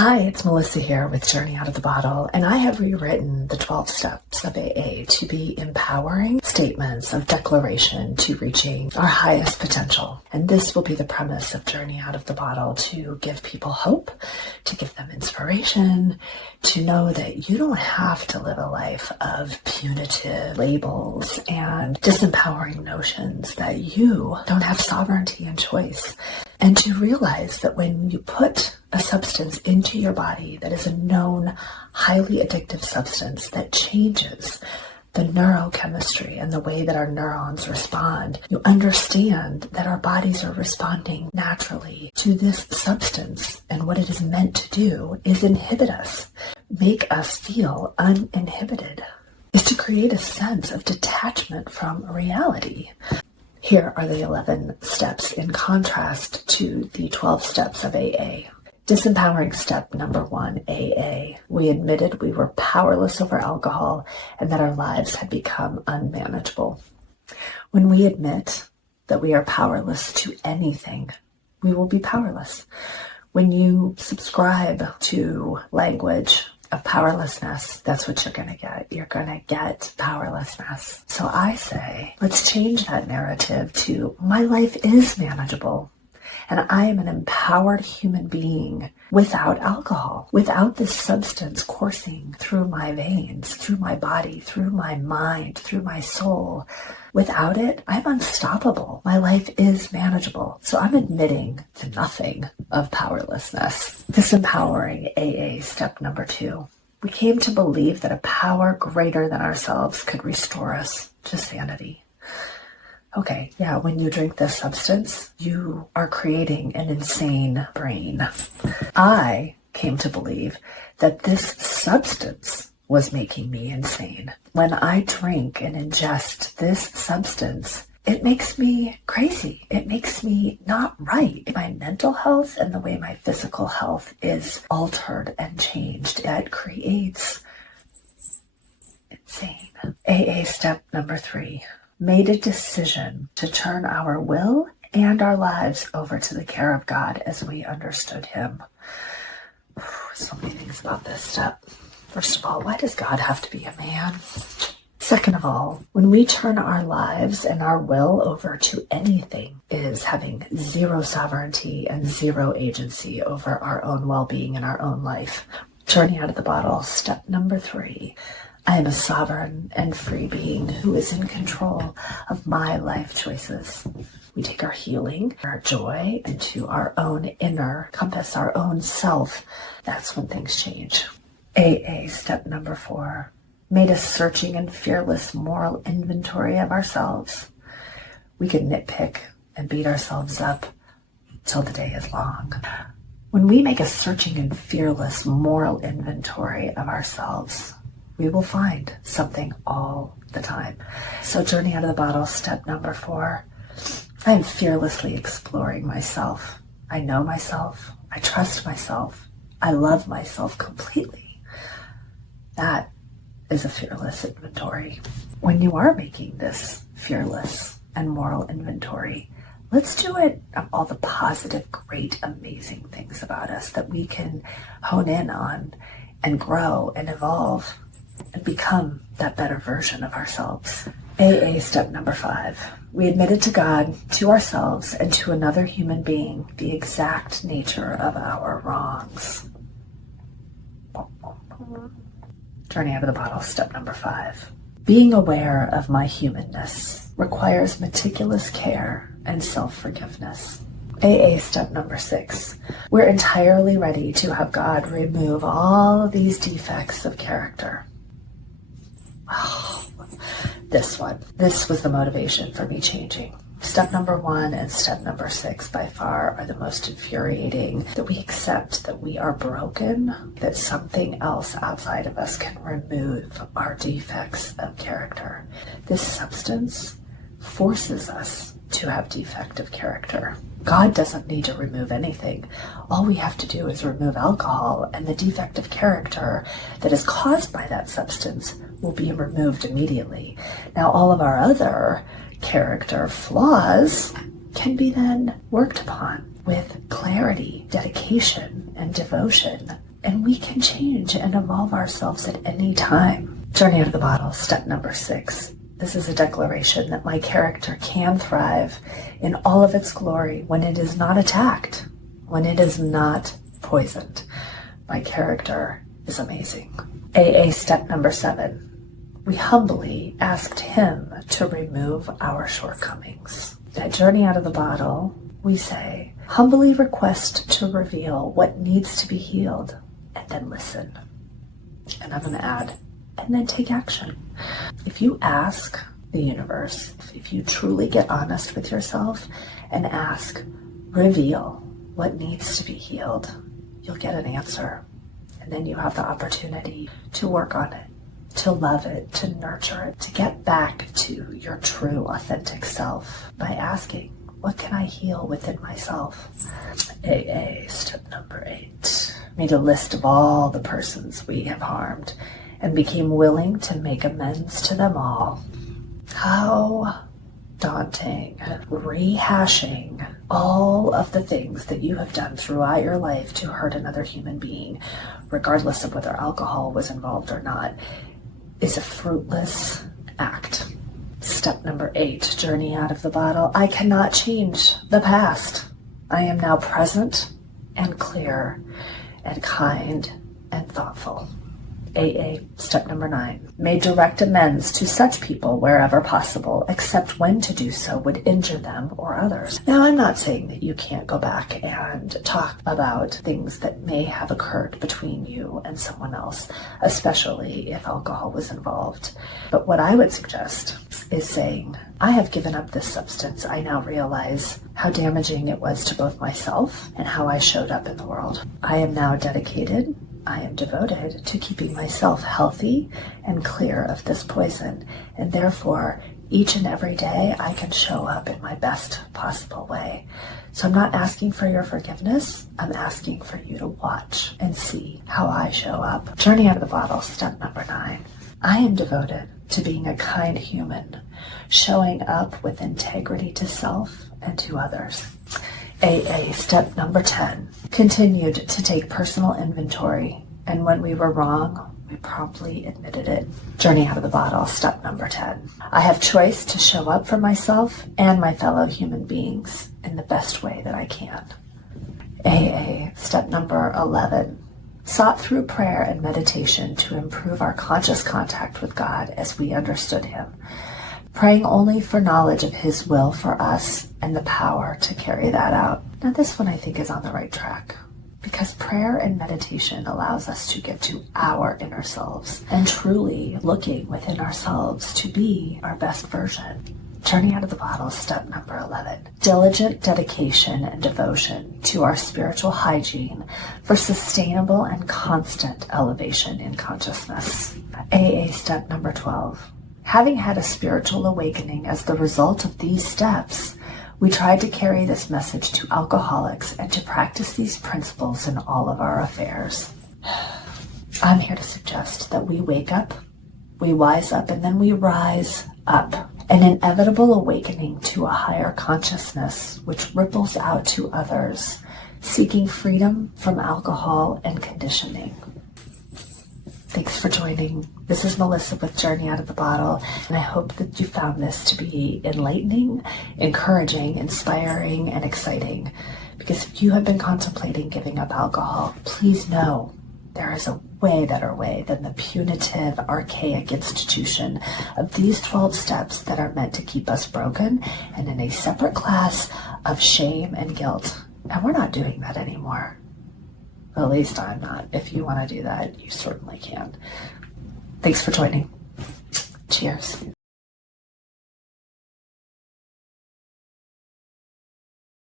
Hi, it's Melissa here with Journey Out of the Bottle, and I have rewritten the 12 steps of AA to be empowering statements of declaration to reaching our highest potential. And this will be the premise of Journey Out of the Bottle, to give people hope, to give them inspiration, to know that you don't have to live a life of punitive labels and disempowering notions, that you don't have sovereignty and choice. And to realize that when you put a substance into your body that is a known, highly addictive substance that changes the neurochemistry and the way that our neurons respond, you understand that our bodies are responding naturally to this substance, and what it is meant to do is inhibit us, make us feel uninhibited, is to create a sense of detachment from reality. Here are the 11 steps in contrast to the 12 steps of AA. Disempowering step number 1, AA. We admitted we were powerless over alcohol and that our lives had become unmanageable. When we admit that we are powerless to anything, we will be powerless. When you subscribe to language of powerlessness, that's what you're going to get. You're going to get powerlessness. So I say, let's change that narrative to, my life is manageable, and I am an empowered human being without alcohol, without this substance coursing through my veins, through my body, through my mind, through my soul. Without it, I'm unstoppable. My life is manageable. So I'm admitting to nothing of powerlessness. Disempowering AA step number 2. We came to believe that a power greater than ourselves could restore us to sanity. Okay, yeah, when you drink this substance, you are creating an insane brain. I came to believe that this substance was making me insane. When I drink and ingest this substance, it makes me crazy. It makes me not right. My mental health and the way my physical health is altered and changed. It creates insane. AA step number 3. Made a decision to turn our will and our lives over to the care of God as we understood Him. So many things about this step. First of all, why does God have to be a man? Second of all, when we turn our lives and our will over to anything, it is having zero sovereignty and zero agency over our own well-being and our own life. Journey out of the bottle, step number 3. I am a sovereign and free being who is in control of my life choices. We take our healing, our joy into our own inner compass, our own self. That's when things change. AA step number 4. Made a searching and fearless moral inventory of ourselves. We can nitpick and beat ourselves up till the day is long. When we make a searching and fearless moral inventory of ourselves, we will find something all the time. So Journey Out of the Bottle, step number 4. I am fearlessly exploring myself. I know myself. I trust myself. I love myself completely. That is a fearless inventory. When you are making this fearless and moral inventory, let's do it of all the positive, great, amazing things about us that we can hone in on and grow and evolve and become that better version of ourselves. AA step number 5. We admitted to God, to ourselves, and to another human being the exact nature of our wrongs. Journey Out of the Bottle, step number 5. Being aware of my humanness requires meticulous care and self-forgiveness. AA step number 6. We're entirely ready to have God remove all of these defects of character. Oh, this was the motivation for me changing. Step number 1 and step number 6 by far are the most infuriating, that we accept that we are broken, that something else outside of us can remove our defects of character. This substance forces us to have defective character. God doesn't need to remove anything. All we have to do is remove alcohol, and the defective character that is caused by that substance will be removed immediately. Now, all of our other character flaws can be then worked upon with clarity, dedication, and devotion And we can change and evolve ourselves at any time. Journey out of the bottle, step number 6. This is a declaration that my character can thrive in all of its glory when it is not attacked, when it is not poisoned. My character is amazing. AA step number 7. We humbly asked him to remove our shortcomings. At Journey Out of the Bottle, we say, humbly request to reveal what needs to be healed, and then listen. And I'm going to add, and then take action. If you ask the universe, if you truly get honest with yourself and ask, reveal what needs to be healed, you'll get an answer. And then you have the opportunity to work on it, to love it, to nurture it, to get back to your true, authentic self by asking, what can I heal within myself? AA, step number 8. Made a list of all the persons we have harmed and became willing to make amends to them all. How daunting, rehashing all of the things that you have done throughout your life to hurt another human being, regardless of whether alcohol was involved or not, is a fruitless act. Step number 8, journey out of the bottle. I cannot change the past. I am now present and clear and kind and thoughtful. AA, step number 9. Made direct amends to such people wherever possible, except when to do so would injure them or others. Now, I'm not saying that you can't go back and talk about things that may have occurred between you and someone else, especially if alcohol was involved. But what I would suggest is saying, I have given up this substance. I now realize how damaging it was to both myself and how I showed up in the world. I am now dedicated, I am devoted to keeping myself healthy and clear of this poison, and therefore each and every day I can show up in my best possible way. So I'm not asking for your forgiveness, I'm asking for you to watch and see how I show up. Journey out of the bottle, step number 9. I am devoted to being a kind human, showing up with integrity to self and to others. AA, step number 10. Continued to take personal inventory, and when we were wrong, we promptly admitted it. Journey out of the bottle, step number 10. I have choice to show up for myself and my fellow human beings in the best way that I can. AA, step number 11. Sought through prayer and meditation to improve our conscious contact with God as we understood Him, praying only for knowledge of His will for us and the power to carry that out. Now this one I think is on the right track, because prayer and meditation allows us to get to our inner selves and truly looking within ourselves to be our best version. Journey out of the bottle, step number 11. Diligent dedication and devotion to our spiritual hygiene for sustainable and constant elevation in consciousness. AA, step number 12. Having had a spiritual awakening as the result of these steps, we tried to carry this message to alcoholics and to practice these principles in all of our affairs. I'm here to suggest that we wake up, we wise up, and then we rise up. An inevitable awakening to a higher consciousness which ripples out to others, seeking freedom from alcohol and conditioning. Thanks for joining. This is Melissa with Journey Out of the Bottle, and I hope that you found this to be enlightening, encouraging, inspiring, and exciting. Because if you have been contemplating giving up alcohol, please know there is a way better way than the punitive, archaic institution of these 12 steps that are meant to keep us broken and in a separate class of shame and guilt. And we're not doing that anymore. At least I'm not. If you want to do that, you certainly can. Thanks for joining. Cheers.